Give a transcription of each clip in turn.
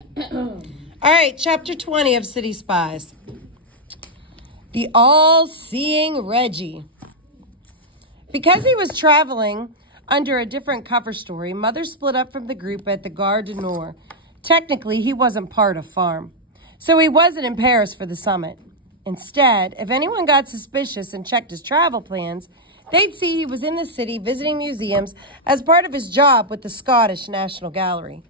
All right, chapter 20 of City Spies. The all-seeing Reggie. Because he was traveling under a different cover story, Mother split up from the group at the Gare du Nord. Technically, he wasn't part of Farm, so he wasn't in Paris for the summit. Instead, if anyone got suspicious and checked his travel plans, they'd see he was in the city visiting museums as part of his job with the Scottish National Gallery.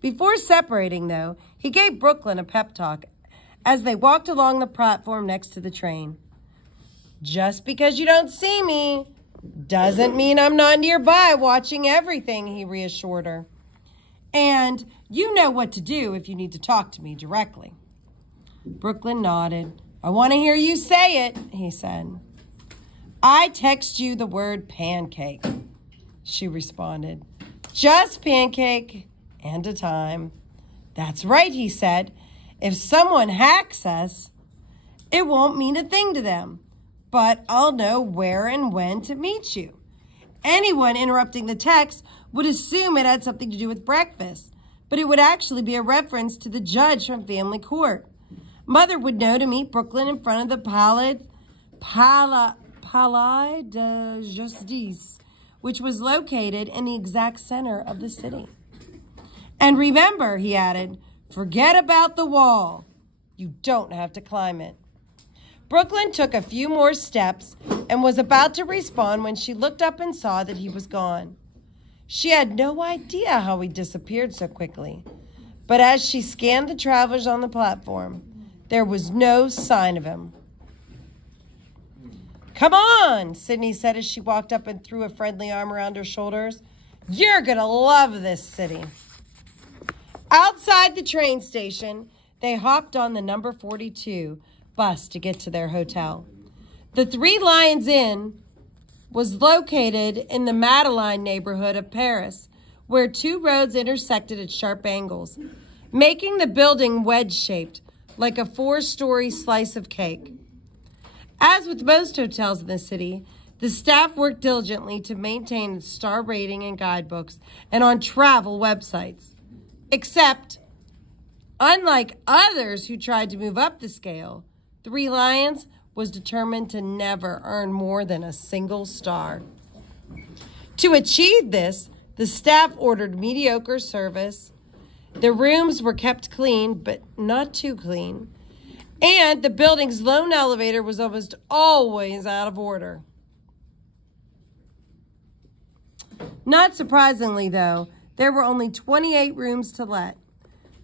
Before separating, though, he gave Brooklyn a pep talk as they walked along the platform next to the train. Just because you don't see me doesn't mean I'm not nearby watching everything, he reassured her. And you know what to do if you need to talk to me directly. Brooklyn nodded. I want to hear you say it, he said. I text you the word pancake, she responded. Just pancake and a time. That's right, he said. If someone hacks us, it won't mean a thing to them, but I'll know where and when to meet you. Anyone interrupting the text would assume it had something to do with breakfast, but it would actually be a reference to the judge from family court. Mother would know to meet Brooklyn in front of the Palais de Justice, which was located in the exact center of the city. And remember, he added, forget about the wall. You don't have to climb it. Brooklyn took a few more steps and was about to respond when she looked up and saw that he was gone. She had no idea how he disappeared so quickly, but as she scanned the travelers on the platform, there was no sign of him. Come on, Sydney said as she walked up and threw a friendly arm around her shoulders. You're going to love this city. Outside the train station, they hopped on the number 42 bus to get to their hotel. The Three Lions Inn was located in the Madeleine neighborhood of Paris, where two roads intersected at sharp angles, making the building wedge-shaped, like a 4-story slice of cake. As with most hotels in the city, the staff worked diligently to maintain its star rating in guidebooks and on travel websites. Except, unlike others who tried to move up the scale, Three Lions was determined to never earn more than a single star. To achieve this, the staff ordered mediocre service, the rooms were kept clean, but not too clean, and the building's lone elevator was almost always out of order. Not surprisingly, though, there were only 28 rooms to let.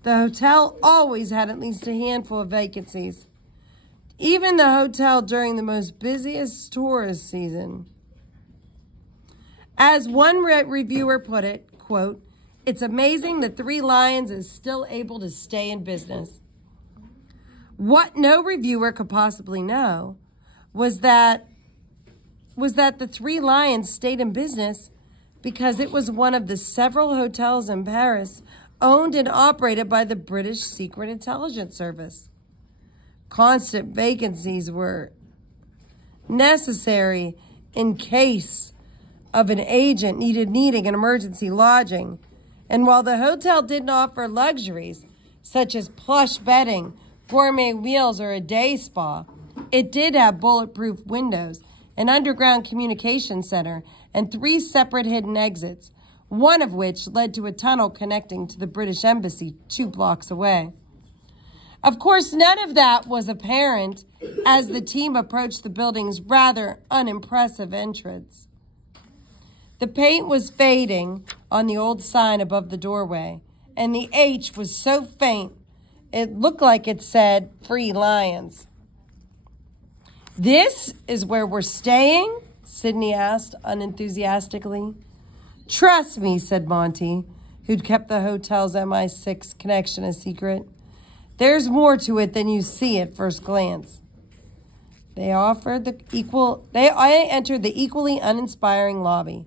The hotel always had at least a handful of vacancies, even the hotel during the most busiest tourist season. As one reviewer put it, quote, it's amazing that Three Lions is still able to stay in business. What no reviewer could possibly know was that the Three Lions stayed in business because it was one of the several hotels in Paris owned and operated by the British Secret Intelligence Service. Constant vacancies were necessary in case of an agent needing an emergency lodging. And while the hotel didn't offer luxuries such as plush bedding, gourmet meals, or a day spa, it did have bulletproof windows, an underground communication center, and 3 separate hidden exits, one of which led to a tunnel connecting to the British Embassy 2 blocks away. Of course, none of that was apparent as the team approached the building's rather unimpressive entrance. The paint was fading on the old sign above the doorway, and the H was so faint it looked like it said Free Lions. This is where we're staying? Sydney asked unenthusiastically. Trust me, said Monty, who'd kept the hotel's MI6 connection a secret. There's more to it than you see at first glance. They entered the equally uninspiring lobby.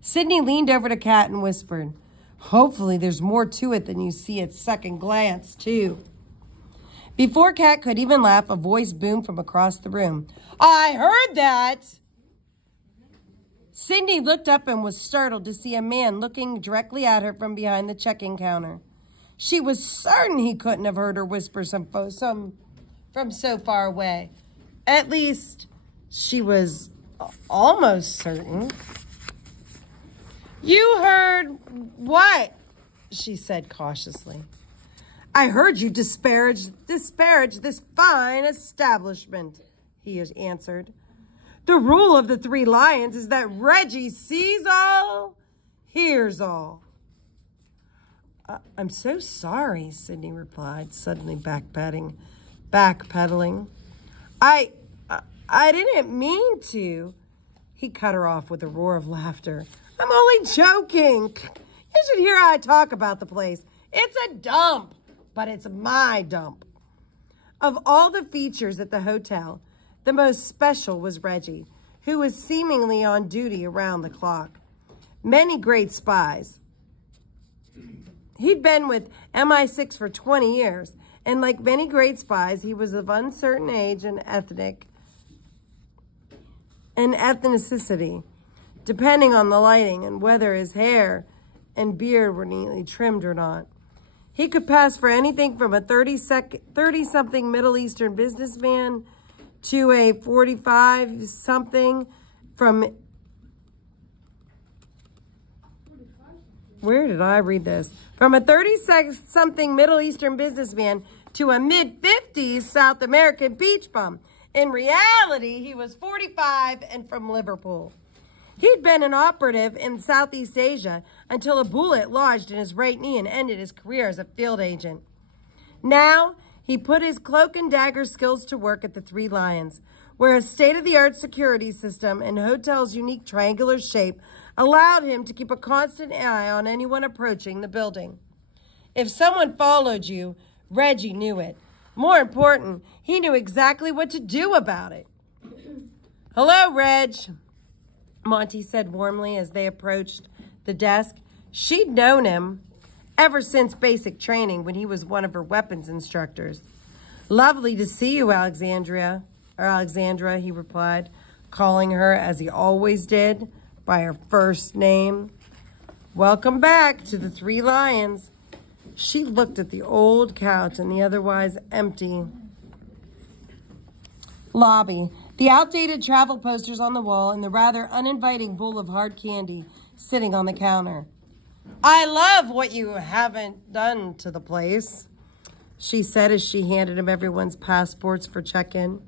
Sydney leaned over to Kat and whispered, hopefully there's more to it than you see at second glance, too. Before Kat could even laugh, a voice boomed from across the room. I heard that! Sydney looked up and was startled to see a man looking directly at her from behind the check-in counter. She was certain he couldn't have heard her whisper some from so far away. At least, she was almost certain. You heard what? She said cautiously. I heard you disparage this fine establishment, he answered. The rule of the Three Lions is that Reggie sees all, hears all. I'm so sorry, Sydney replied, suddenly backpedaling. I didn't mean to. He cut her off with a roar of laughter. I'm only joking. You should hear how I talk about the place. It's a dump, but it's my dump. Of all the features at the hotel, the most special was Reggie, who was seemingly on duty around the clock. Many great spies. He'd been with MI6 for 20 years, and like many great spies, he was of uncertain age and ethnicity, depending on the lighting and whether his hair and beard were neatly trimmed or not. He could pass for anything from a 30-something Middle Eastern businessman to a 45-something from... Where did I read this? From a 30-something Middle Eastern businessman to a mid-50s South American beach bum. In reality, he was 45 and from Liverpool. He'd been an operative in Southeast Asia until a bullet lodged in his right knee and ended his career as a field agent. Now, he put his cloak and dagger skills to work at the Three Lions, where a state-of-the-art security system and hotel's unique triangular shape allowed him to keep a constant eye on anyone approaching the building. If someone followed you, Reggie knew it. More important, he knew exactly what to do about it. Hello, Reg, Monty said warmly as they approached the desk. She'd known him ever since basic training when he was one of her weapons instructors. Lovely to see you, Alexandra, he replied, calling her, as he always did, by her first name. Welcome back to the Three Lions. She looked at the old couch and the otherwise empty lobby, the outdated travel posters on the wall, and the rather uninviting bowl of hard candy sitting on the counter. I love what you haven't done to the place, she said as she handed him everyone's passports for check-in.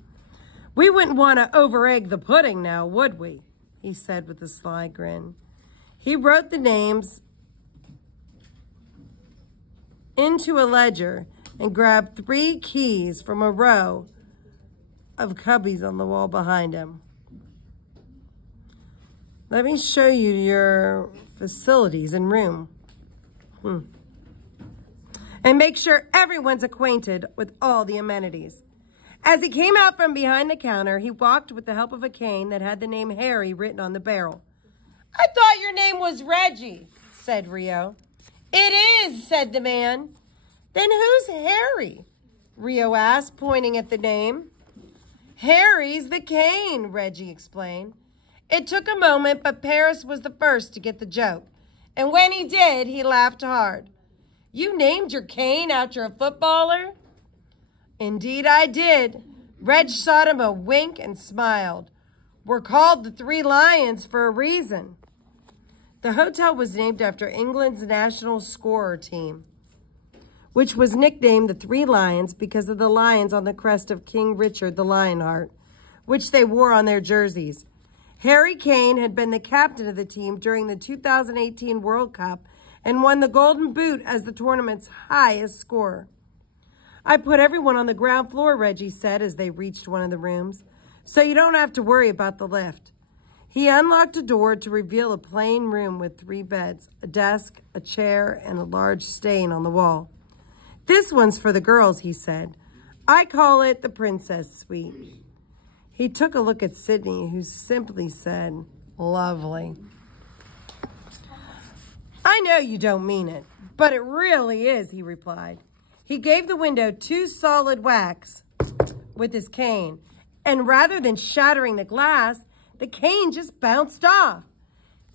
We wouldn't want to over-egg the pudding now, would we? He said with a sly grin. He wrote the names into a ledger and grabbed 3 keys from a row of cubbies on the wall behind him. Let me show you your facilities and room. And make sure everyone's acquainted with all the amenities. As he came out from behind the counter, he walked with the help of a cane that had the name Harry written on the barrel. I thought your name was Reggie, said Rio. It is, said the man. Then who's Harry? Rio asked, pointing at the name. Harry's the cane, Reggie explained. It took a moment, but Paris was the first to get the joke. And when he did, he laughed hard. You named your cane after a footballer? Indeed I did. Reg shot him a wink and smiled. We're called the Three Lions for a reason. The hotel was named after England's national scorer team, which was nicknamed the Three Lions because of the lions on the crest of King Richard the Lionheart, which they wore on their jerseys. Harry Kane had been the captain of the team during the 2018 World Cup and won the Golden Boot as the tournament's highest scorer. I put everyone on the ground floor, Reggie said as they reached one of the rooms, so you don't have to worry about the lift. He unlocked a door to reveal a plain room with 3 beds, a desk, a chair, and a large stain on the wall. This one's for the girls, he said. I call it the Princess Suite. He took a look at Sydney, who simply said, lovely. I know you don't mean it, but it really is, he replied. He gave the window 2 solid whacks with his cane, and rather than shattering the glass, the cane just bounced off.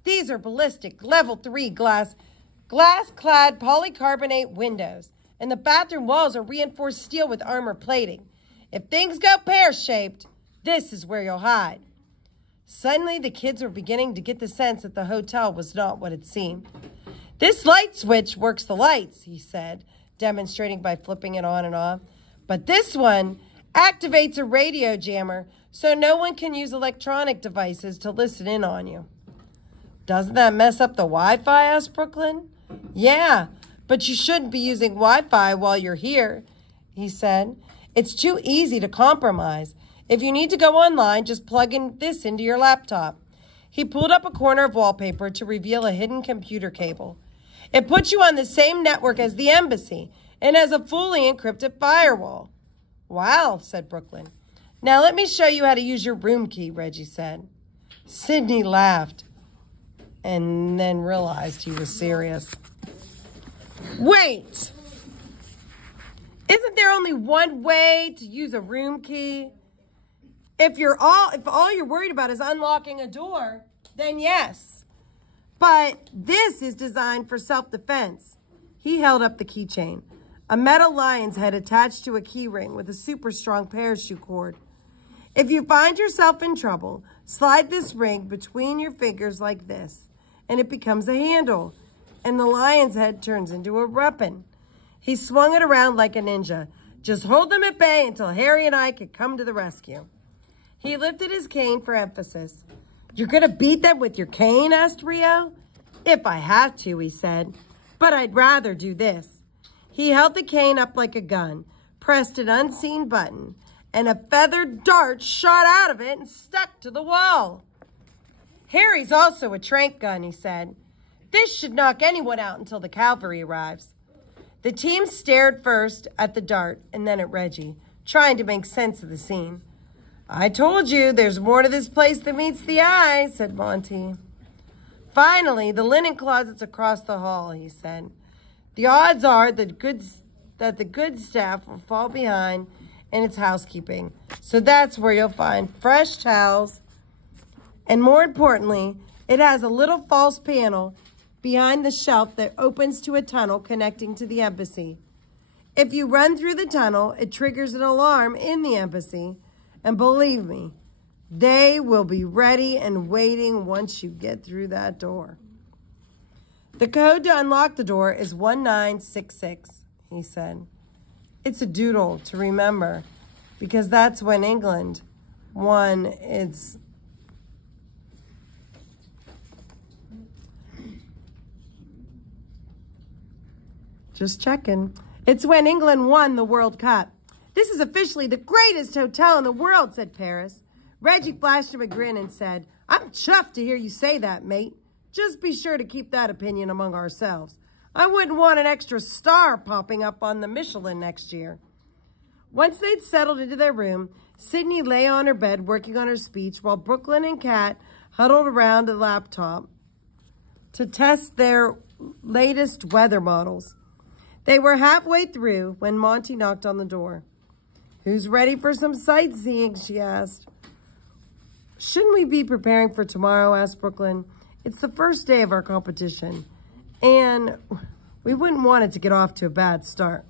These are ballistic level 3 glass glass-clad polycarbonate windows, and the bathroom walls are reinforced steel with armor plating. If things go pear-shaped, this is where you'll hide. Suddenly, the kids were beginning to get the sense that the hotel was not what it seemed. This light switch works the lights, he said, demonstrating by flipping it on and off. But this one activates a radio jammer so no one can use electronic devices to listen in on you. Doesn't that mess up the Wi-Fi? Asked Brooklyn. Yeah, but you shouldn't be using Wi-Fi while you're here, he said. It's too easy to compromise. If you need to go online, just plug in this into your laptop. He pulled up a corner of wallpaper to reveal a hidden computer cable. It puts you on the same network as the embassy and has a fully encrypted firewall. Wow, said Brooklyn. Now let me show you how to use your room key, Reggie said. Sydney laughed and then realized he was serious. Wait! Isn't there only one way to use a room key? If all you're worried about is unlocking a door, then yes. But this is designed for self-defense. He held up the keychain, a metal lion's head attached to a key ring with a super strong parachute cord. If you find yourself in trouble, slide this ring between your fingers like this, and it becomes a handle, and the lion's head turns into a weapon. He swung it around like a ninja. Just hold them at bay until Harry and I could come to the rescue. He lifted his cane for emphasis. You're going to beat them with your cane? Asked Rio. If I have to, he said, but I'd rather do this. He held the cane up like a gun, pressed an unseen button, and a feathered dart shot out of it and stuck to the wall. Harry's also a trank gun, he said. This should knock anyone out until the cavalry arrives. The team stared first at the dart and then at Reggie, trying to make sense of the scene. I told you there's more to this place than meets the eye, said Monty. Finally, the linen closet's across the hall, he said. The odds are that the good staff will fall behind in its housekeeping. So that's where you'll find fresh towels. And more importantly, it has a little false panel behind the shelf that opens to a tunnel connecting to the embassy. If you run through the tunnel, it triggers an alarm in the embassy. And believe me, they will be ready and waiting once you get through that door. The code to unlock the door is 1966, he said. It's a doodle to remember because that's when England won its... Just checking. It's when England won the World Cup. This is officially the greatest hotel in the world, said Paris. Reggie flashed him a grin and said, I'm chuffed to hear you say that, mate. Just be sure to keep that opinion among ourselves. I wouldn't want an extra star popping up on the Michelin next year. Once they'd settled into their room, Sydney lay on her bed working on her speech while Brooklyn and Kat huddled around a laptop to test their latest weather models. They were halfway through when Monty knocked on the door. Who's ready for some sightseeing, she asked. Shouldn't we be preparing for tomorrow, asked Brooklyn. It's the first day of our competition, and we wouldn't want it to get off to a bad start.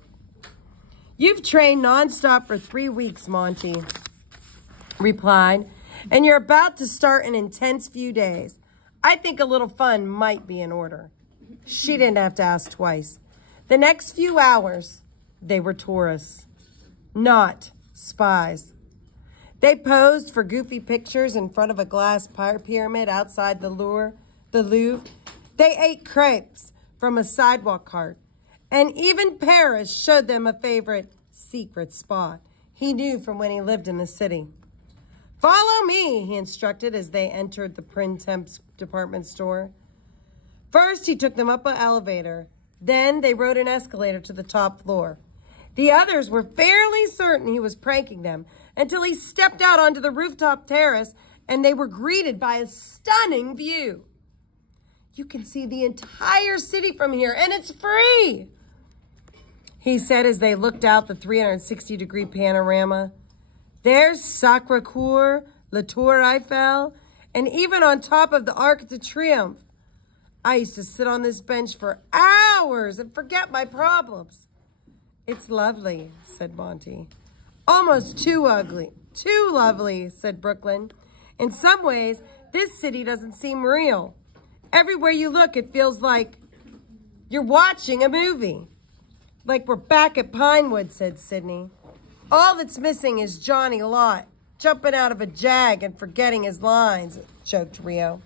You've trained nonstop for 3 weeks, Monty replied, and you're about to start an intense few days. I think a little fun might be in order. She didn't have to ask twice. The next few hours, they were tourists, not spies. They posed for goofy pictures in front of a glass pyramid outside the Louvre. They ate crepes from a sidewalk cart. And even Paris showed them a favorite secret spot he knew from when he lived in the city. Follow me, he instructed as they entered the Printemps department store. First, he took them up an elevator. Then they rode an escalator to the top floor. The others were fairly certain he was pranking them until he stepped out onto the rooftop terrace and they were greeted by a stunning view. You can see the entire city from here and it's free, he said as they looked out the 360-degree panorama. There's Sacré-Cœur, La Tour Eiffel, and even on top of the Arc de Triomphe. I used to sit on this bench for hours and forget my problems. It's lovely, said Monty. Almost too ugly. Too lovely, said Brooklyn. In some ways, this city doesn't seem real. Everywhere you look, it feels like you're watching a movie. Like we're back at Pinewood, said Sydney. All that's missing is Johnny Lott jumping out of a Jag and forgetting his lines, joked Rio.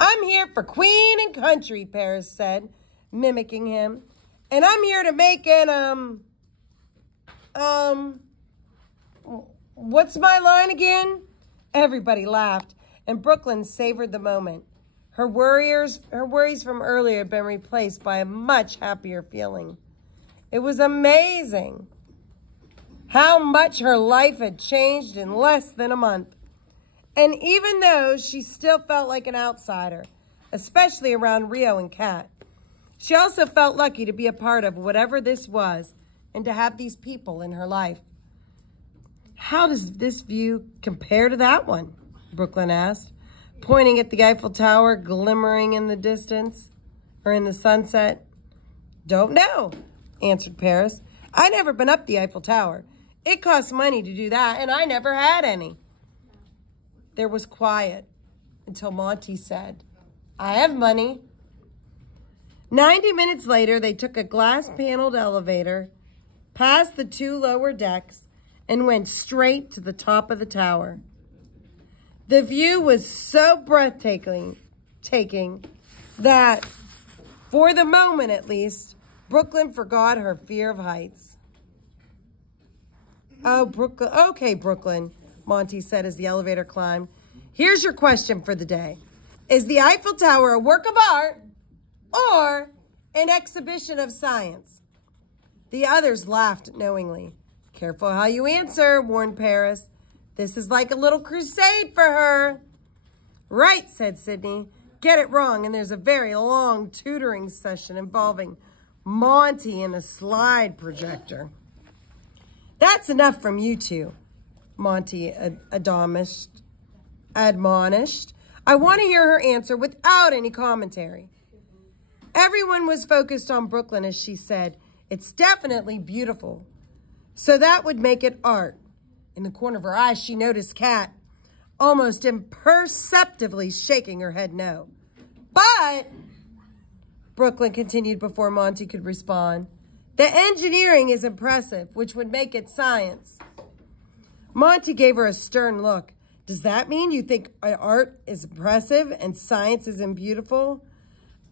I'm here for Queen and Country, Paris said, mimicking him. And I'm here to make an, what's my line again? Everybody laughed, and Brooklyn savored the moment. Her worries from earlier had been replaced by a much happier feeling. It was amazing how much her life had changed in less than a month. And even though she still felt like an outsider, especially around Rio and Kat, she also felt lucky to be a part of whatever this was and to have these people in her life. How does this view compare to that one? Brooklyn asked, pointing at the Eiffel Tower glimmering in the distance or in the sunset. Don't know, answered Paris. I've never been up the Eiffel Tower. It costs money to do that, and I never had any. There was quiet until Monty said, I have money. 90 minutes later, they took a glass-paneled elevator, past the 2 lower decks, and went straight to the top of the tower. The view was so breathtaking that, for the moment at least, Brooklyn forgot her fear of heights. Oh, Brooklyn. Okay, Brooklyn, Monty said as the elevator climbed. Here's your question for the day. Is the Eiffel Tower a work of art or an exhibition of science? The others laughed knowingly. Careful how you answer, warned Paris. This is like a little crusade for her. Right, said Sydney. Get it wrong, and there's a very long tutoring session involving Monty and a slide projector. That's enough from you two, Monty admonished. I want to hear her answer without any commentary. Everyone was focused on Brooklyn as she said, it's definitely beautiful. So that would make it art. In the corner of her eye, she noticed Kat almost imperceptibly shaking her head no. But, Brooklyn continued before Monty could respond, the engineering is impressive, which would make it science. Monty gave her a stern look. Does that mean you think art is impressive and science isn't beautiful?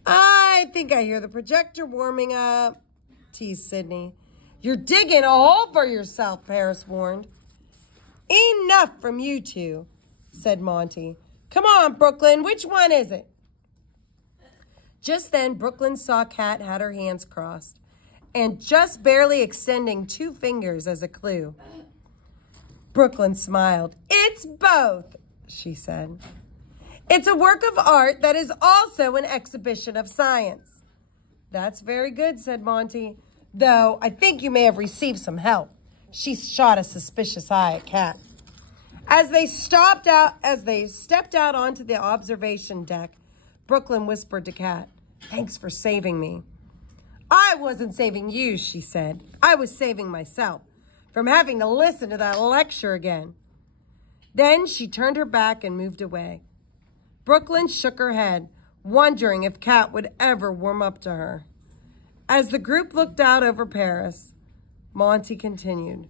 I think I hear the projector warming up, teased Sydney. You're digging a hole for yourself, Paris warned. Enough from you two, said Monty. Come on, Brooklyn, which one is it? Just then, Brooklyn saw Kat had her hands crossed and just barely extending 2 fingers as a clue. Brooklyn smiled. It's both, she said. It's a work of art that is also an exhibition of science. That's very good, said Monty, though I think you may have received some help. She shot a suspicious eye at Kat. As they stepped out onto the observation deck, Brooklyn whispered to Kat, thanks for saving me. I wasn't saving you, she said. I was saving myself from having to listen to that lecture again. Then she turned her back and moved away. Brooklyn shook her head, wondering if Kat would ever warm up to her. As the group looked out over Paris, Monty continued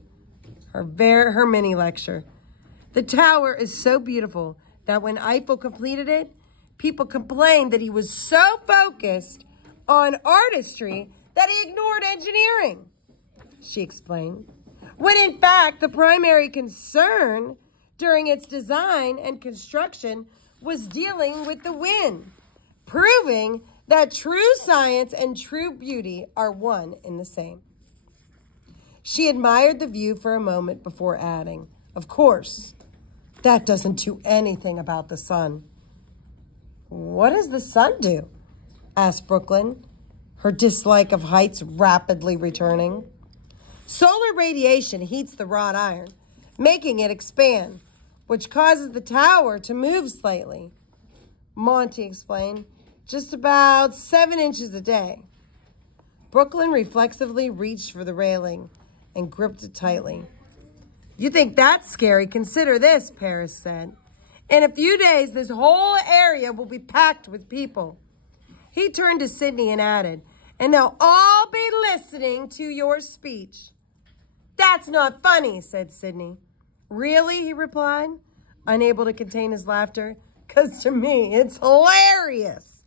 her mini lecture. The tower is so beautiful that when Eiffel completed it, people complained that he was so focused on artistry that he ignored engineering, she explained, when in fact the primary concern during its design and construction was dealing with the wind, proving that true science and true beauty are one and the same. She admired the view for a moment before adding, of course, that doesn't do anything about the sun. What does the sun do? Asked Brooklyn, her dislike of heights rapidly returning. Solar radiation heats the wrought iron, making it expand, which causes the tower to move slightly. Monty explained, just about 7 inches a day. Brooklyn reflexively reached for the railing and gripped it tightly. You think that's scary? Consider this, Paris said. In a few days, this whole area will be packed with people. He turned to Sydney and added, and they'll all be listening to your speech. That's not funny, said Sydney. Really, he replied, unable to contain his laughter, because to me, it's hilarious.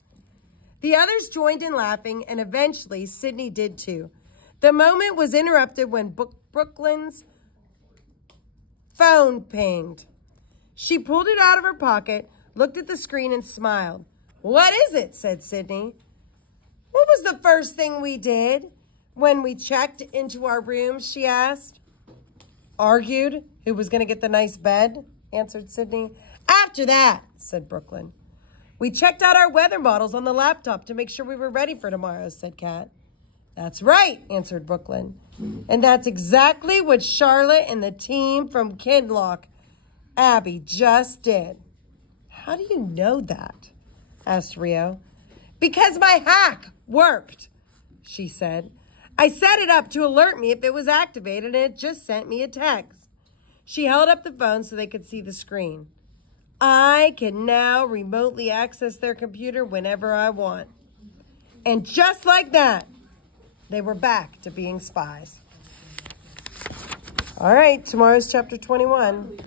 The others joined in laughing, and eventually Sydney did too. The moment was interrupted when Brooklyn's phone pinged. She pulled it out of her pocket, looked at the screen, and smiled. What is it? Said Sydney. What was the first thing we did when we checked into our rooms? She asked. Argued who was going to get the nice bed, answered Sydney. After that, said Brooklyn. We checked out our weather models on the laptop to make sure we were ready for tomorrow, said Kat. That's right, answered Brooklyn. And that's exactly what Charlotte and the team from Kinloch, Abby, just did. How do you know that? Asked Rio. Because my hack worked, she said. I set it up to alert me if it was activated, and it just sent me a text. She held up the phone so they could see the screen. I can now remotely access their computer whenever I want. And just like that, they were back to being spies. All right, tomorrow's chapter 21.